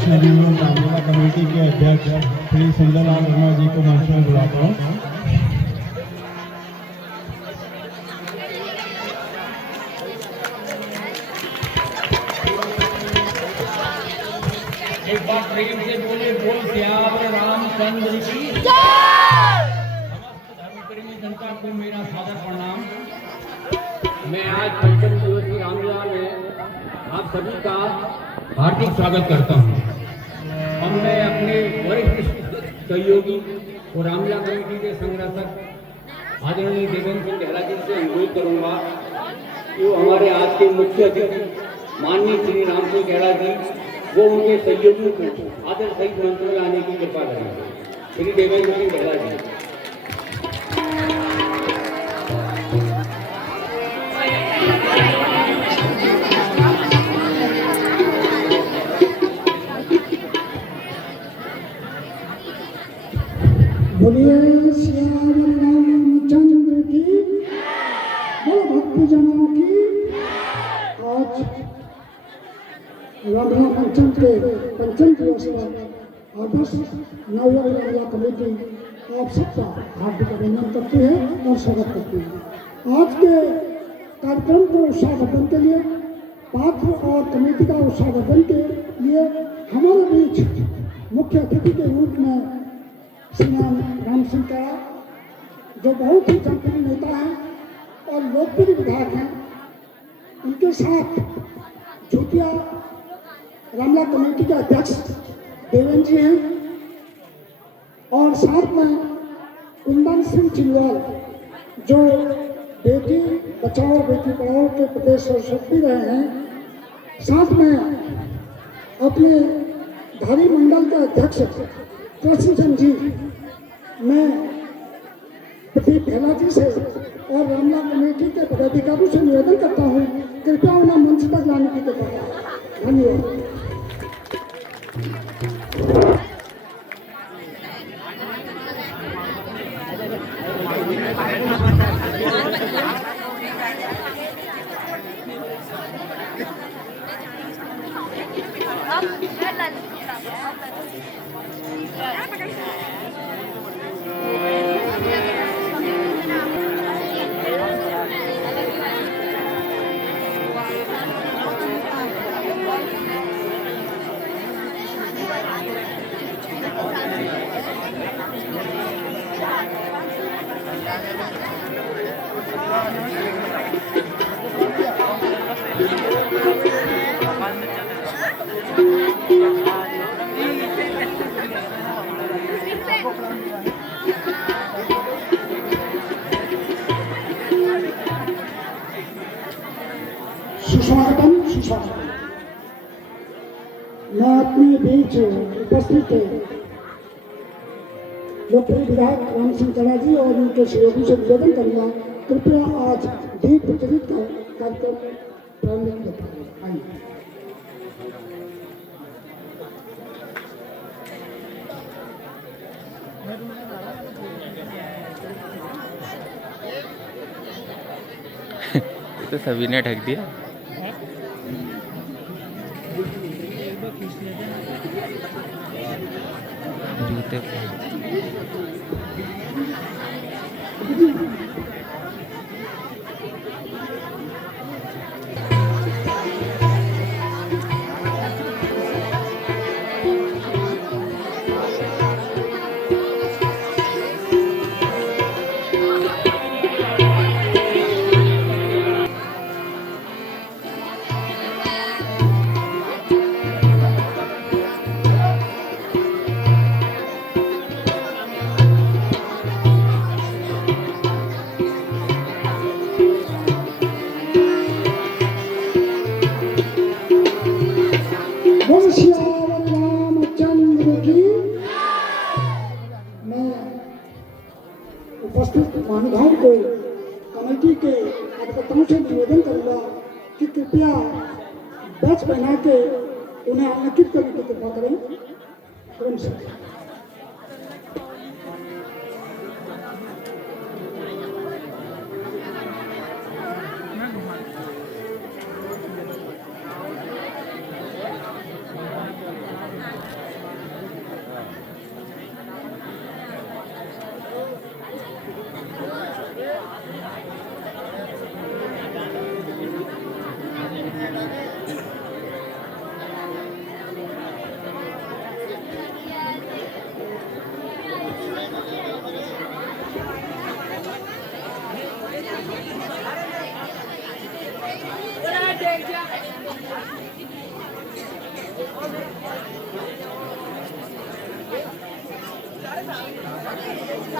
Vaishno Devi Ramlila committee के अध्यक्ष श्री सुंदरलाल वर्मा जी को मंच में बुलाता हूँ। एक बार प्रेम से बोले, बोल सियावर रामचंद्र की समस्त धर्मप्रेमी जनता को मेरा सादर प्रणाम। मैं आज पंचम दिवसीय रामलीला में आप सभी का हार्दिक स्वागत करता हूं। अब मैं अपने वरिष्ठ सहयोगी और रामलीला कमेटी के संरक्षक आदरणीय देवेंद्र सिंह गहला जी से अनुरोध करूंगा कि वो हमारे आज के मुख्य अतिथि माननीय श्री राम सिंह गहला जी वो उनके सहयोगियों को आदर सहित मंच में आने की कृपा करेंगे। श्री देवेंद्र सिंह गहला जी। बोलिए श्याम रामचंद्र की, बोलो भक्तजनों की। आज रामलीला पंचम के पंचम दिवस पर आदर्श नवयुग रामलीला कमेटी आप सबका हार्दिक अभिनंदन करती है और स्वागत करती है। आज के कार्यक्रम को उत्साहवर्धन के लिए, पात्र और कमेटी का उत्साहवर्धन के लिए हमारे बीच मुख्य अतिथि के रूप में श्रीमान राम सिंह गहला, जो बहुत ही जनप्रिय नेता हैं और लोकप्रिय विधायक हैं, उनके साथ झूठिया रामलीला कमेटी के अध्यक्ष देवेंद्र जी हैं और साथ में कुंदन सिंह चिलवाल, जो बेटी बचाओ बेटी पढ़ाओ के प्रदेश सचिव रहे हैं, साथ में अपने धारी मंडल के अध्यक्ष कृष्ण चंद जी। मैं प्रदीप गहला जी से और रामलीला कमेटी के पदाधिकारियों से निवेदन करता हूँ, कृपया उन्हें मंच तक लाने की कृपा करें। धन्यवाद। सुस्वागतम सुस्वागतम। मैं अपने बीच उपस्थित लोकप्रिय विधायक राम सिंह गहला जी और उनके सहयोगियों से निवेदन करूंगा, कृपया आज दीप प्रज्वलित कार्यक्रम प्रारंभ करते हैं। तो सभी ने ढक दिया। जूते रामचंद्र की। मैं उपस्थित महानुभाव को कमेटी के कार्यकर्ताओं से निवेदन करूंगा कि कृपया बैच बना के उन्हें आमंत्रित करने की कृपा करें। क्रम से मैं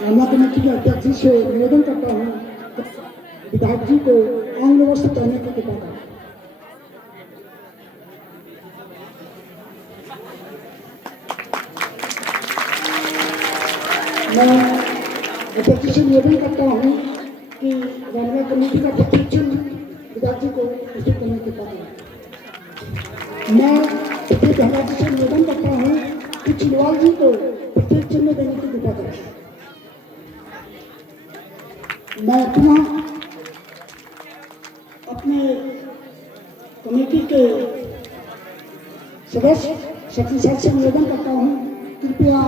रामला कमेटी के अध्यक्ष जी से निवेदन करता हूँ विधायक जी को आंग्ल वर्ष कहने की कृपा करें। मैं अध्यक्ष जी से निवेदन करता हूँ कि रामला कमेटी का प्रत्येक चिन्ह विधायक जी को प्रस्तुत करने की कृपा करें। मैं प्रत्येक धनराज जी से निवेदन करता हूँ कि चिलवाल जी को प्रत्येक चिन्ह देने की कृपा करें। मैं पुनः अपने कमेटी के सदस्य शक्तिशाली से निवेदन करता हूँ कृपया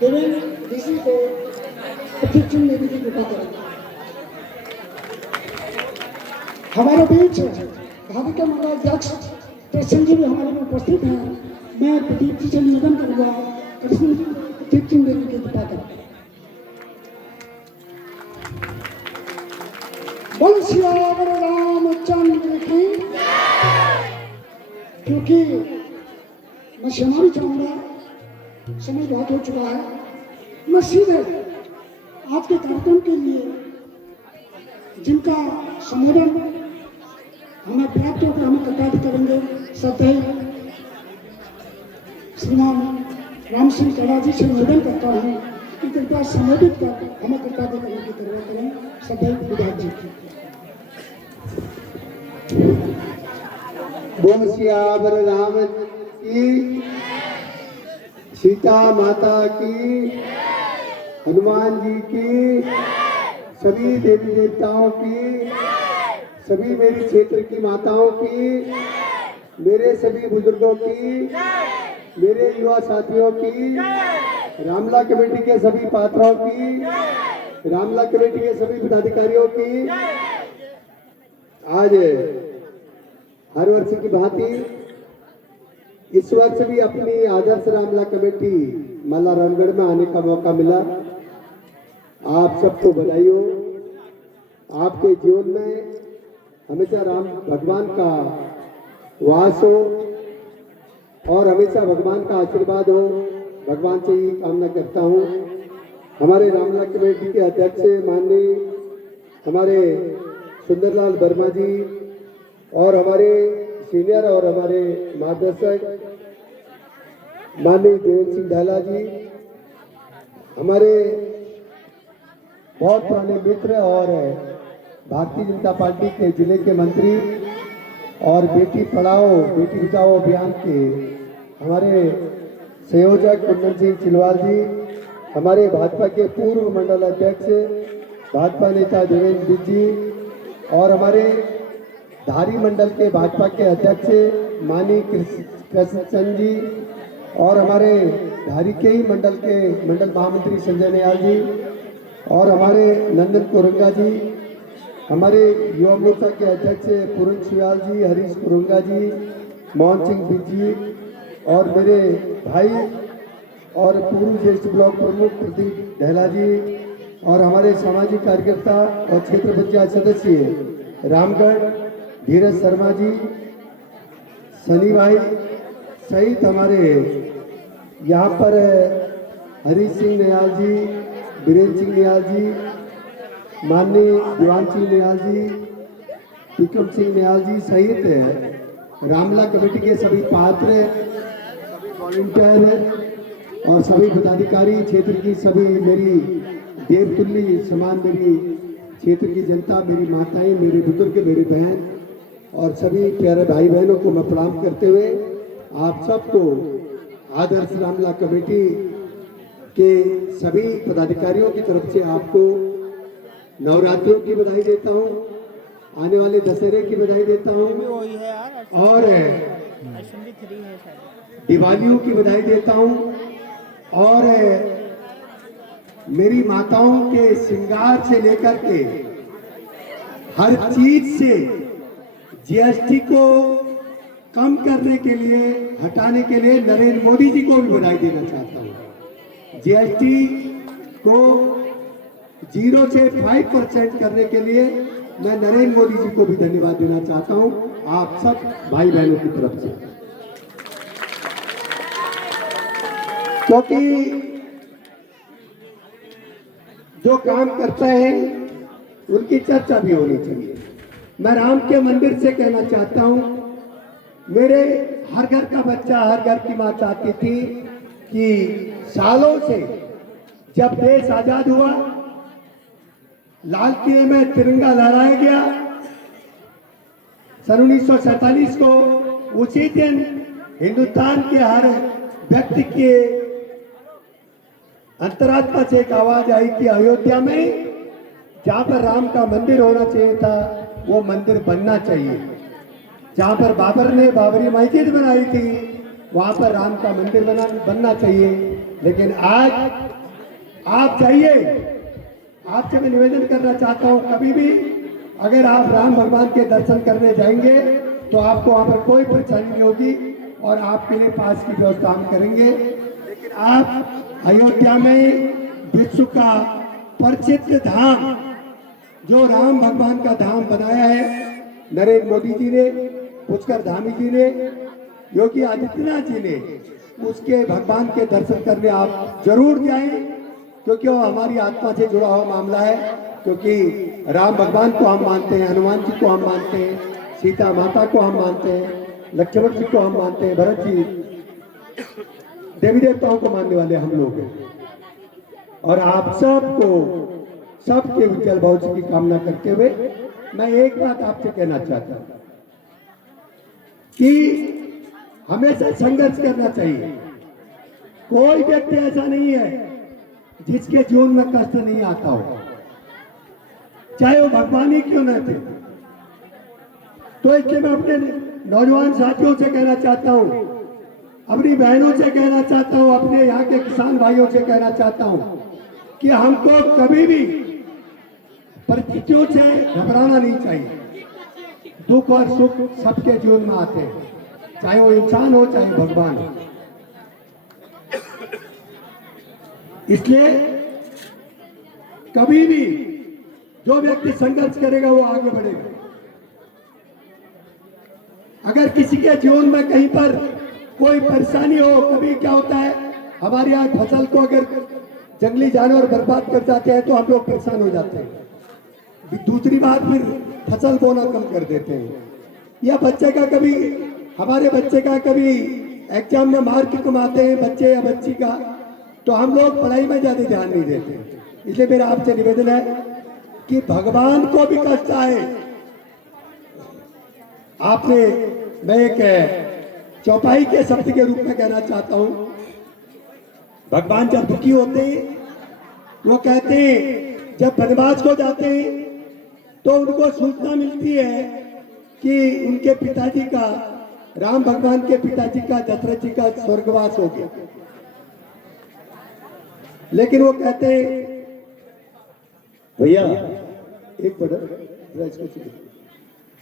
देवेंद्र ऋषि को प्रत्येक चिन्ह देने की कृपा करें। हमारे बीच भाविका मंडल अध्यक्ष कृष्ण जी भी हमारे में उपस्थित हैं। मैं प्रदीप जी से निवेदन करूंगा कृष्ण जी प्रत्येक चिन्ह देने की कृपा करें। बोल सियावर रामचंद्र की। क्योंकि मैं क्षमा भी चाहूंगा, समय बहुत हो चुका है। मैं सीधे आज के कार्यक्रम के लिए जिनका संबोधन हमें प्राप्त होकर हमें कर्तव्य करेंगे सदैव श्रीमान राम सिंह कड़ा जी से निवेदन करता हूँ कि कृपया संबोधित कर हमें कर्तव्य करने की जरूरत करें सदैव विधायक जी की। बोल सियावर राम की, सीता माता की, हनुमान जी की, सभी देवी देवताओं की, सभी मेरे क्षेत्र की माताओं की, मेरे सभी बुजुर्गों की, मेरे युवा साथियों की, रामला कमेटी के सभी पात्रों की, रामला कमेटी के सभी पदाधिकारियों की। आज हर वर्ष की भांति इस वर्ष भी अपनी आदर्श रामला कमेटी माला रामगढ़ में आने का मौका मिला। आप सबको बधाई हो। आपके जीवन में हमेशा राम भगवान का वास हो और हमेशा भगवान का आशीर्वाद हो, भगवान से ही कामना करता हूँ। हमारे रामला कमेटी के अध्यक्ष माननीय हमारे सुंदरलाल वर्मा जी और हमारे सीनियर और हमारे मार्गदर्शक माननीय देवेंद्र सिंह ढाला जी, हमारे बहुत पुराने मित्र और भारतीय जनता पार्टी के जिले के मंत्री और बेटी पढ़ाओ बेटी बचाओ अभियान के हमारे संयोजक कुंदन सिंह चिलवाल जी, हमारे भाजपा के पूर्व मंडल अध्यक्ष भाजपा नेता देवेंद्र जी और हमारे धारी मंडल के भाजपा के अध्यक्ष माननीय कृष्णचंद जी और हमारे धारी के ही मंडल के मंडल महामंत्री संजय नियाल जी और हमारे नंदन कुरंगा जी, हमारे युवा मोर्चा के अध्यक्ष पूरन सुयाल जी, हरीश कुरंगा जी, मोहन सिंह बिज जी और मेरे भाई और पूर्व ज्येष्ठ ब्लॉक प्रमुख प्रदीप ढहला जी और हमारे सामाजिक कार्यकर्ता और क्षेत्र पंचायत सदस्य रामगढ़ धीरज शर्मा जी, सनी भाई सहित हमारे यहाँ पर हरीश सिंह नियाल जी, बीरेन्द्र सिंह नियाल जी, माननीय दीवान सिंह नियाल जी, विक्रम सिंह नियाल जी सहित रामला कमेटी के सभी पात्र, सभी वॉलंटियर और सभी पदाधिकारी, क्षेत्र की सभी मेरी देवतुल्य समान मेरी क्षेत्र की जनता, मेरी माताएं, मेरे बुजुर्ग, मेरी बहन और सभी प्यारे भाई बहनों को मैं प्रणाम करते हुए आप सबको आदर्श रामला कमेटी के सभी पदाधिकारियों की तरफ से आपको नवरात्रों की बधाई देता हूँ, आने वाले दशहरे की बधाई देता हूँ और दिवालियों की बधाई देता हूँ और मेरी माताओं के श्रृंगार से लेकर के हर चीज से जीएसटी को कम करने के लिए, हटाने के लिए नरेंद्र मोदी जी को भी बधाई देना चाहता हूँ। जीएसटी को 0 से 5% करने के लिए मैं नरेंद्र मोदी जी को भी धन्यवाद देना चाहता हूँ, आप सब भाई बहनों की तरफ से, क्योंकि जो काम करते हैं उनकी चर्चा भी होनी चाहिए। मैं राम के मंदिर से कहना चाहता हूं, मेरे हर घर का बच्चा, हर घर की मां चाहती थी कि सालों से जब देश आजाद हुआ, लाल किले में तिरंगा लहराया गया सन 1947 को, उसी दिन हिंदुस्तान के हर व्यक्ति के अंतरात्मा से एक आवाज आई कि अयोध्या में जहां पर राम का मंदिर होना चाहिए था वो मंदिर बनना चाहिए। जहां पर बाबर ने बाबरी मस्जिद बनाई थी वहां पर राम का मंदिर बनना चाहिए। लेकिन आज आप जाइए, आपसे मैं निवेदन करना चाहता हूं, कभी भी अगर आप राम भगवान के दर्शन करने जाएंगे तो आपको वहां पर कोई परेशानी नहीं होगी और आपके लिए पास की व्यवस्था हम करेंगे। लेकिन आप अयोध्या में विश्व का प्रसिद्ध धाम, जो राम भगवान का धाम बनाया है नरेंद्र मोदी जी ने, पुष्कर धामी जी ने, योगी आदित्यनाथ जी ने, उसके भगवान के दर्शन करने आप जरूर जाएं, क्योंकि वो हमारी आत्मा से जुड़ा हुआ मामला है। क्योंकि राम भगवान को हम मानते हैं, हनुमान जी को हम मानते हैं, सीता माता को हम मानते हैं, लक्ष्मण जी को हम मानते हैं, भरत जी, देवी देवताओं को मानने वाले हम लोग हैं। और आप सबको, सबके उज्जवल भविष्य की कामना करते हुए मैं एक बात आपसे कहना चाहता हूं कि हमेशा संघर्ष करना चाहिए। कोई व्यक्ति ऐसा नहीं है जिसके जीवन में कष्ट नहीं आता हो, चाहे वो भगवान ही क्यों न थे। तो इसलिए मैं अपने नौजवान साथियों से कहना चाहता हूं, अपनी बहनों से कहना चाहता हूं, अपने यहाँ के किसान भाइयों से कहना चाहता हूं कि हमको कभी भी परिस्थितियों से घबराना नहीं चाहिए। दुख और सुख सबके जीवन में आते हैं, चाहे वो इंसान हो चाहे भगवान हो। इसलिए कभी भी जो व्यक्ति संघर्ष करेगा वो आगे बढ़ेगा। अगर किसी के जीवन में कहीं पर कोई परेशानी हो, कभी क्या होता है हमारे यहाँ फसल को अगर जंगली जानवर बर्बाद कर जाते हैं तो हम लोग परेशान हो जाते हैं। दूसरी बात, फिर फसल बोना कम कर देते हैं, या बच्चे का कभी, हमारे बच्चे का कभी एग्जाम में मार्क कम आते हैं बच्चे या बच्ची का, तो हम लोग पढ़ाई में ज्यादा ध्यान नहीं देते। इसलिए मेरा आपसे निवेदन है कि भगवान को भी कष्ट आए। आपने, मैं एक चौपाई के शब्द के रूप में कहना चाहता हूं, भगवान जब दुखी होते हैं वो कहते हैं, जब वनवास को जाते हैं तो उनको सूचना मिलती है कि उनके पिताजी का, राम भगवान के पिताजी का, दशरथ जी का स्वर्गवास हो गया। लेकिन वो कहते हैं, भैया एक मिनट,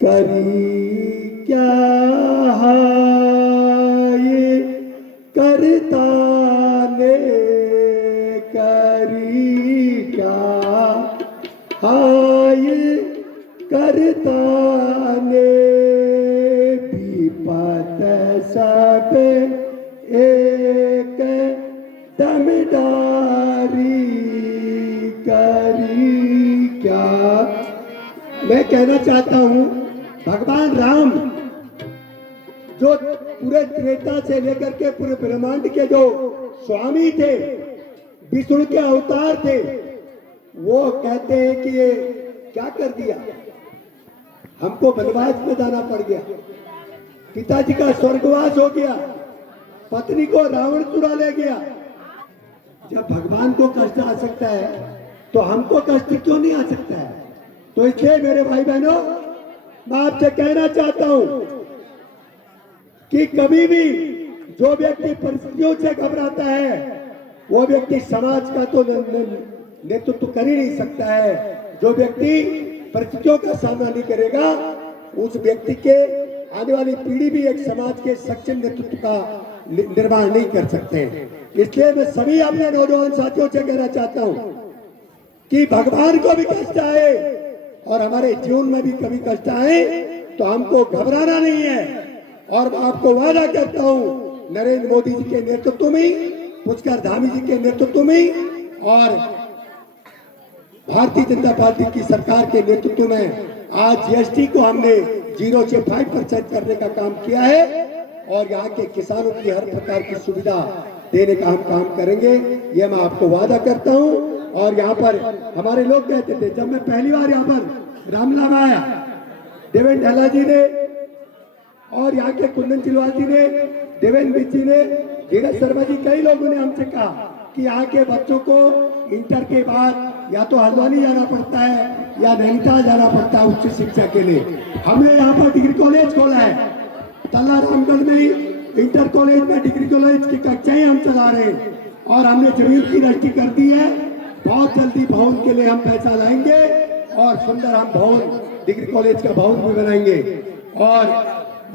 करी क्या ये करता ने, करी क्या हाय करता ने, विपत सब एक दमदारी, करी क्या। मैं कहना चाहता हूं, भगवान राम जो पूरे त्रेता से लेकर के पूरे ब्रह्मांड के जो स्वामी थे, विष्णु के अवतार थे, वो कहते हैं कि ये क्या कर दिया, हमको वनवास में जाना पड़ गया, पिताजी का स्वर्गवास हो गया, पत्नी को रावण चुरा ले गया, जब भगवान को कष्ट आ सकता है तो हमको कष्ट क्यों नहीं आ सकता है? तो इसलिए मेरे भाई बहनों, मैं आपसे कहना चाहता हूं कि कभी भी जो व्यक्ति परिस्थितियों से घबराता है वो व्यक्ति समाज का तो नेतृत्व कर ही नहीं सकता है। जो व्यक्ति परिस्थितियों का सामना नहीं करेगा उस व्यक्ति के आने वाली पीढ़ी भी एक समाज के सक्षम नेतृत्व का निर्माण नहीं कर सकते। इसलिए मैं सभी अपने नौजवान साथियों से कहना चाहता हूं कि भगवान को भी कष्ट आए और हमारे जीवन में भी कभी कष्ट आए तो हमको घबराना नहीं है। और मैं आपको वादा करता हूं नरेंद्र मोदी जी के नेतृत्व में, पुष्कर धामी जी के नेतृत्व में और भारतीय जनता पार्टी की सरकार के नेतृत्व में आज जीएसटी को हमने 0 से 5% करने का काम किया है और यहाँ के किसानों की हर प्रकार की सुविधा देने का हम काम करेंगे, ये मैं आपको वादा करता हूँ। और यहाँ पर हमारे लोग कहते थे, जब मैं पहली बार यहाँ पर रामलीला में आया, देवेंद्र ढेला जी ने और यहाँ के कुंदन चिलवाल जी ने, देवेंद्र बिज जी ने, धीरज शर्मा जी, कई लोगों ने हमसे कहा कि यहाँ के बच्चों को इंटर के बाद या तो हल्द्वानी जाना पड़ता है या नैनीताल जाना पड़ता है उच्च शिक्षा के लिए। हमने यहाँ पर डिग्री कॉलेज खोला है, तल्ला रामगढ़ में इंटर कॉलेज में डिग्री कॉलेज की कक्षाएं हम चला रहे हैं और हमने जमीन की रजिस्ट्री कर दी है। बहुत जल्दी भवन के लिए हम पैसा लाएंगे और सुंदर हम भवन, डिग्री कॉलेज का भवन भी बनाएंगे। और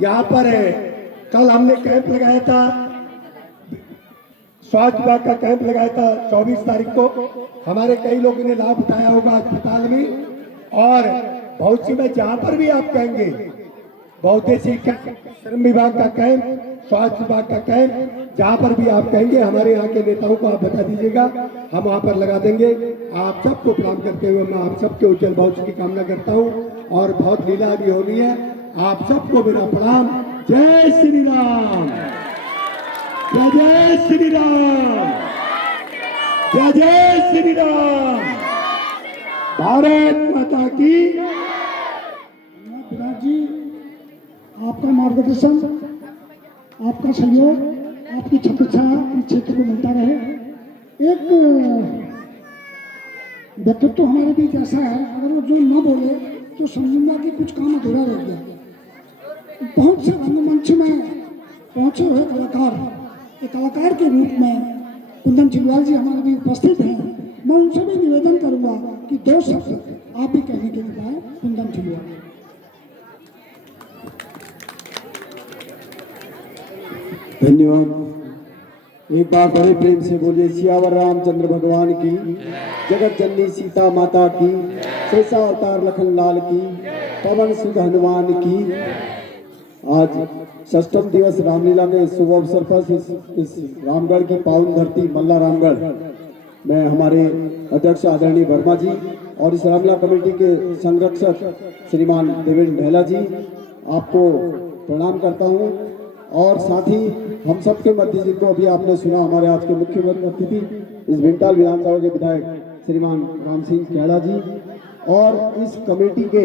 यहाँ पर कल हमने कैंप लगाया था, स्वास्थ्य विभाग का कैंप लगाया था 24 तारीख को। हमारे कई लोगों ने लाभ उठाया होगा अस्पताल में। और भविष्य में जहां पर भी आप कहेंगे, बहुउद्देशीय श्रम विभाग का कैंप, स्वास्थ्य विभाग का कैंप, जहां पर भी आप कहेंगे हमारे यहाँ के नेताओं को आप बता दीजिएगा, हम वहां पर लगा देंगे। आप सबको प्रणाम करते हुए मैं आप सबके उज्जवल भविष्य की कामना करता हूँ और बहुत लीला भी होनी है। आप सबको मेरा प्रणाम। जय श्री राम, जय जय श्री राम, जय जय श्री राम, भारत माता की। विराट जी, आपका मार्गदर्शन, आपका सहयोग, आपकी छत्रछाया इस क्षेत्र को मिलता रहे। एक व्यक्तित्व हमारे बीच ऐसा है, अगर वो जो न बोले तो समझूंगा कि कुछ काम अधूरा रह गया। बहुत से रंगमंच में पहुंचे हुए कलाकार, एक कलाकार के रूप में कुंदन चिलवाल जी हमारे भी उपस्थित हैं। मैं उनसे भी निवेदन करूंगा कि 2 शब्द आप भी कहने के लिए पाए। कुंदन चिलवाल। धन्यवाद। एक बार बड़े प्रेम से बोलिए सियावर रामचंद्र भगवान की, जगत जननी सीता माता की, शेषा अवतार लखन लाल की, पवन सुध हनुमान की। आज 6ठम दिवस रामलीला के शुभ अवसर पर इस रामगढ़ की पावन धरती मल्ला रामगढ़ में हमारे अध्यक्ष आदरणीय वर्मा जी और इस रामलीला कमेटी के संरक्षक श्रीमान देवेंद्र ढेला जी, आपको प्रणाम करता हूं। और साथ ही हम सबके मध्य जिनको अभी आपने सुना, हमारे आज के मुख्य अतिथि इस भिंटाल विधानसभा के विधायक श्रीमान राम सिंह खेड़ा जी और इस कमेटी के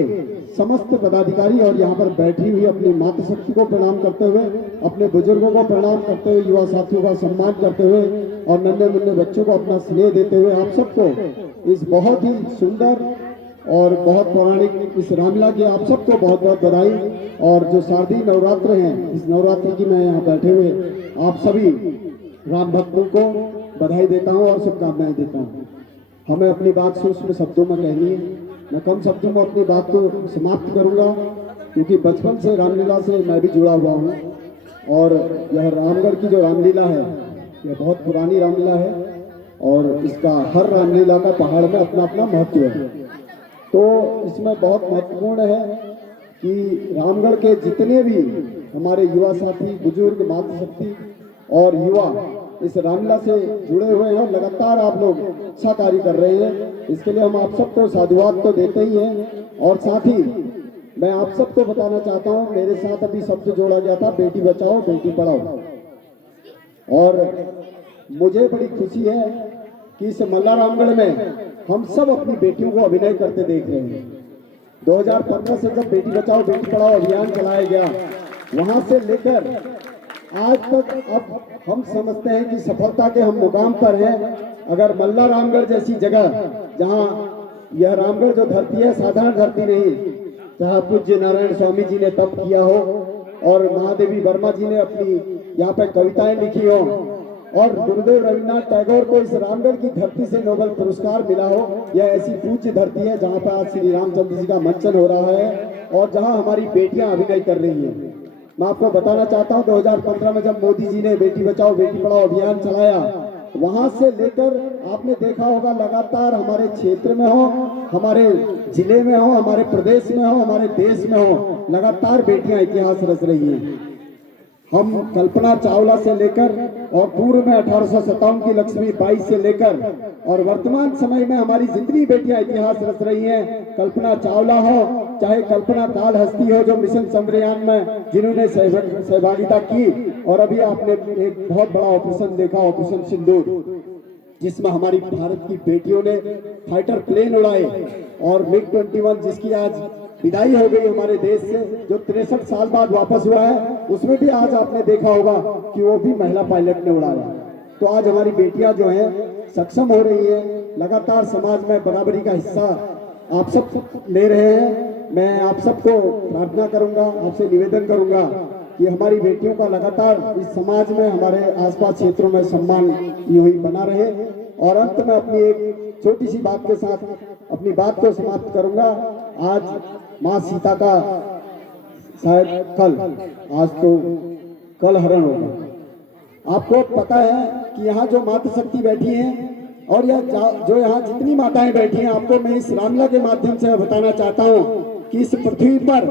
समस्त पदाधिकारी और यहाँ पर बैठी हुई अपनी मातृशक्ति को प्रणाम करते हुए, अपने बुजुर्गों को प्रणाम करते हुए, युवा साथियों का सम्मान करते हुए और नन्हे मुन्ने बच्चों को अपना स्नेह देते हुए आप सबको इस बहुत ही सुंदर और बहुत पौराणिक इस रामलीला की आप सबको बहुत बहुत बधाई। और जो शारदीय नवरात्र हैं, इस नवरात्र की मैं यहाँ बैठे हुए आप सभी राम भक्तों को बधाई देता हूँ और शुभकामनाएं देता हूँ। हमें अपनी बात सूक्ष्म शब्दों में कहनी है, मैं कम शब्दों में अपनी बात को समाप्त करूंगा क्योंकि बचपन से रामलीला से मैं भी जुड़ा हुआ हूँ। और यह रामगढ़ की जो रामलीला है यह बहुत पुरानी रामलीला है और इसका हर रामलीला का पहाड़ में अपना अपना महत्व है। तो इसमें बहुत महत्वपूर्ण है कि रामगढ़ के जितने भी हमारे युवा साथी, बुजुर्ग, मातृशक्ति और युवा इस रामलीला से जुड़े हुए हैं, लगातार आप लोग अच्छा कार्य कर रहे हैं, इसके लिए हम आप सबको साधुवाद तो देते ही हैं। और साथ ही मैं आप सबको बताना चाहता हूं, मेरे साथ अभी शब्द जोड़ा गया था बेटी बचाओ बेटी पढ़ाओ, और मुझे बड़ी खुशी है कि इस मल्ला रामगढ़ में हम सब अपनी बेटियों को अभिनय करते देख रहे हैं। 2015 से जब बेटी बचाओ बेटी पढ़ाओ अभियान चलाया गया, वहां से लेकर आज तक अब हम समझते हैं कि सफलता के हम मुकाम पर हैं। अगर मल्ला रामगढ़ जैसी जगह, जहां यह रामगढ़ जो धरती है साधारण धरती नहीं, जहां पूज्य नारायण स्वामी जी ने तप किया हो और महादेवी वर्मा जी ने अपनी यहाँ पे कविताएं लिखी हो और गुरुदेव रविन्द्रनाथ टैगोर को इस रामगढ़ की धरती से नोबेल पुरस्कार मिला हो, यह ऐसी पूज्य धरती है जहाँ पर आज श्री रामचंद्र जी का मंचन हो रहा है और जहाँ हमारी बेटियां अभिनय कर रही हैं। मैं आपको बताना चाहता हूँ 2015 में जब मोदी जी ने बेटी बचाओ बेटी पढ़ाओ अभियान चलाया, वहां से लेकर आपने देखा होगा लगातार हमारे क्षेत्र में हो, हमारे जिले में हो, हमारे प्रदेश में हो, हमारे देश में हो, लगातार बेटियां इतिहास रच रही हैं। हम कल्पना चावला से लेकर और पूर्व में 1857 की लक्ष्मी बाई से लेकर और वर्तमान समय में हमारी जितनी बेटियां इतिहास रच रही हैं, कल्पना चावला हो चाहे कल्पना दाल हस्ती हो जो मिशन चंद्रयान में जिन्होंने सहभागिता की, और अभी आपने एक बहुत बड़ा ऑपरेशन देखा, ऑपरेशन सिंदूर, जिसमें हमारी भारत की बेटियों ने फाइटर प्लेन उड़ाए और MiG-21 जिसकी आज विदाई हो गई हमारे देश से, जो 63 साल बाद वापस हुआ है, उसमें भी आज आपने देखा होगा कि वो भी महिला पायलट ने उड़ाया। तो आज हमारी बेटियां जो हैं सक्षम हो रही हैं, लगातार समाज में बराबरी का हिस्सा आप सब ले रहे हैं। मैं आप सबको प्रार्थना करूंगा, आपसे निवेदन करूंगा कि हमारी बेटियों का लगातार इस समाज में हमारे आसपास क्षेत्रों में सम्मान यूं ही बना रहे। और अंत में अपनी एक छोटी सी बात के साथ अपनी बात को समाप्त करूंगा। आज माँ सीता का शायद आज तो कल हरण होगा। आपको पता है कि यहाँ जो मातृ शक्ति बैठी हैं और यह जो यहाँ जितनी माताएं बैठी हैं, आपको मैं इस रामलीला के माध्यम से बताना चाहता हूँ कि इस पृथ्वी पर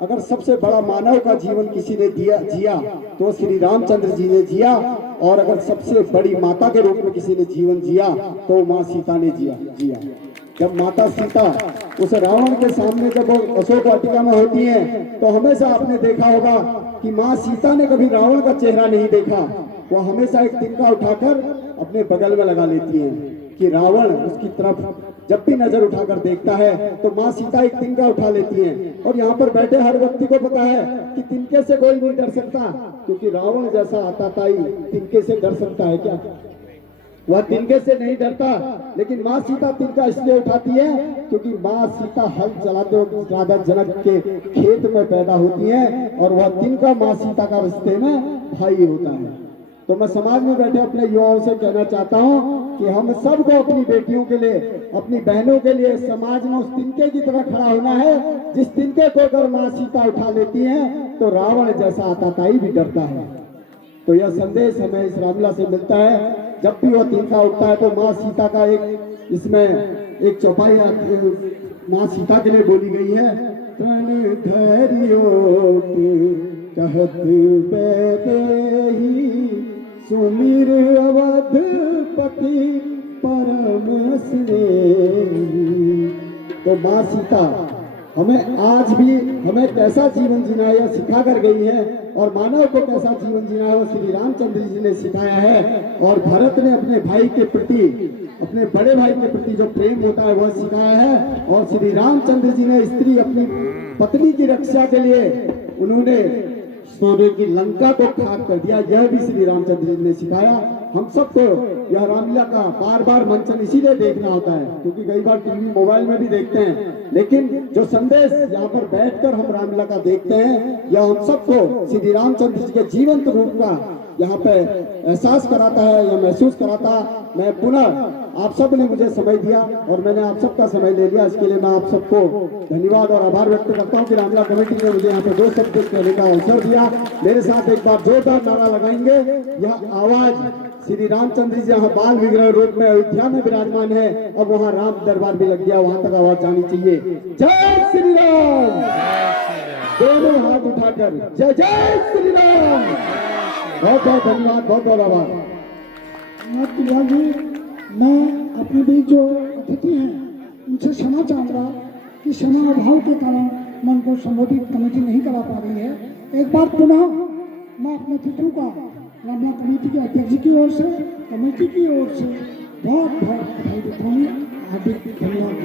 अगर सबसे बड़ा मानव का जीवन किसी ने जिया तो श्री रामचंद्र जी ने जिया, और अगर सबसे बड़ी माता के रूप में किसी ने जीवन जिया तो माँ सीता ने जिया। जब माता सीता उस रावण के सामने जब वो अशोक वाटिका में होती हैं, तो हमेशा आपने देखा होगा कि माँ सीता ने कभी रावण का चेहरा नहीं देखा। वो हमेशा एक तिनका उठाकर अपने बगल में लगा लेती हैं कि रावण उसकी तरफ जब भी नजर उठाकर देखता है तो माँ सीता एक तिनका उठा लेती हैं। और यहाँ पर बैठे हर व्यक्ति को पता है कि तिनके से कोई नहीं डर सकता, क्योंकि रावण जैसा आताताई तिनके से डर सकता है क्या? वह तिनके से नहीं डरता। लेकिन माँ सीता तिनका इसलिए उठाती है क्योंकि माँ सीता हल चलाते वक्त राजा जनक के खेत में पैदा होती है और वह तिनका माँ सीता का रिश्ते में भाई होता है। तो मैं समाज में बैठे अपने युवाओं से कहना चाहता हूँ कि हम सबको अपनी बेटियों के लिए, अपनी बहनों के लिए समाज में उस तिनके की तरह खड़ा होना है जिस तिनके को अगर माँ सीता उठा लेती है तो रावण जैसा आताताई भी डरता है। तो यह संदेश हमें इस रामलीला से मिलता है। जब भी वह तिनका उठता है तो माँ सीता का एक इसमें एक चौपाई माँ सीता के लिए बोली गई है, तन धैर्यो कहत बैदेही सुमिर अवधपति परम स्नेही। तो माँ सीता हमें आज भी हमें कैसा जीवन जीना है यह सिखा कर गई है, और मानव को कैसा जीवन जीना है वो श्री रामचंद्र जी ने सिखाया है। और भरत ने अपने भाई के प्रति, अपने बड़े भाई के प्रति जो प्रेम होता है वह सिखाया है। और श्री रामचंद्र जी ने स्त्री अपनी पत्नी की रक्षा के लिए उन्होंने सोने की लंका को खाक कर दिया, यह भी श्री रामचंद्र जी ने सिखाया। हम सबको यह रामलीला का बार बार मंचन इसीलिए देखना होता है क्योंकि कई बार टीवी मोबाइल में भी देखते हैं, लेकिन जो संदेश यहाँ पर बैठकर हम रामलीला का देखते हैं यह हम सबको श्री रामचंद्र जी के जीवंत रूप का यहाँ पे एहसास कराता है या महसूस कराता। मैं पुनः आप सब ने मुझे समय दिया और मैंने आप सबका समय ले लिया, इसके लिए मैं आप सबको धन्यवाद और आभार व्यक्त करता हूँ कि रामलीला कमेटी ने मुझे यहाँ पे 2 शब्द कहने का अवसर दिया। मेरे साथ एक बार जोरदार नारा लगाएंगे। यह आवाज श्री रामचंद्र जी यहाँ बाल विग्रह रूप में अयोध्या में विराजमान है, अब वहाँ राम दरबार भी लग गया, वहां तक आवाज जानी चाहिए। जय श्री राम, दोनों हाथ उठाकर जय जय श्री राम। बहुत बहुत धन्यवाद, बहुत बहुत आभार। मैं अपने बीच जो अतिथि हैं उनसे क्षमा चाहूँगा कि समय अभाव के कारण मैं उनको संबोधित कमेटी नहीं करा पा रही है। एक बार पुनः मैं अपने अतिथियों का रामलीला कमेटी के अध्यक्ष की ओर से, कमेटी की ओर से बहुत बहुत बधाई देता हूँ। हार्दिक धन्यवाद।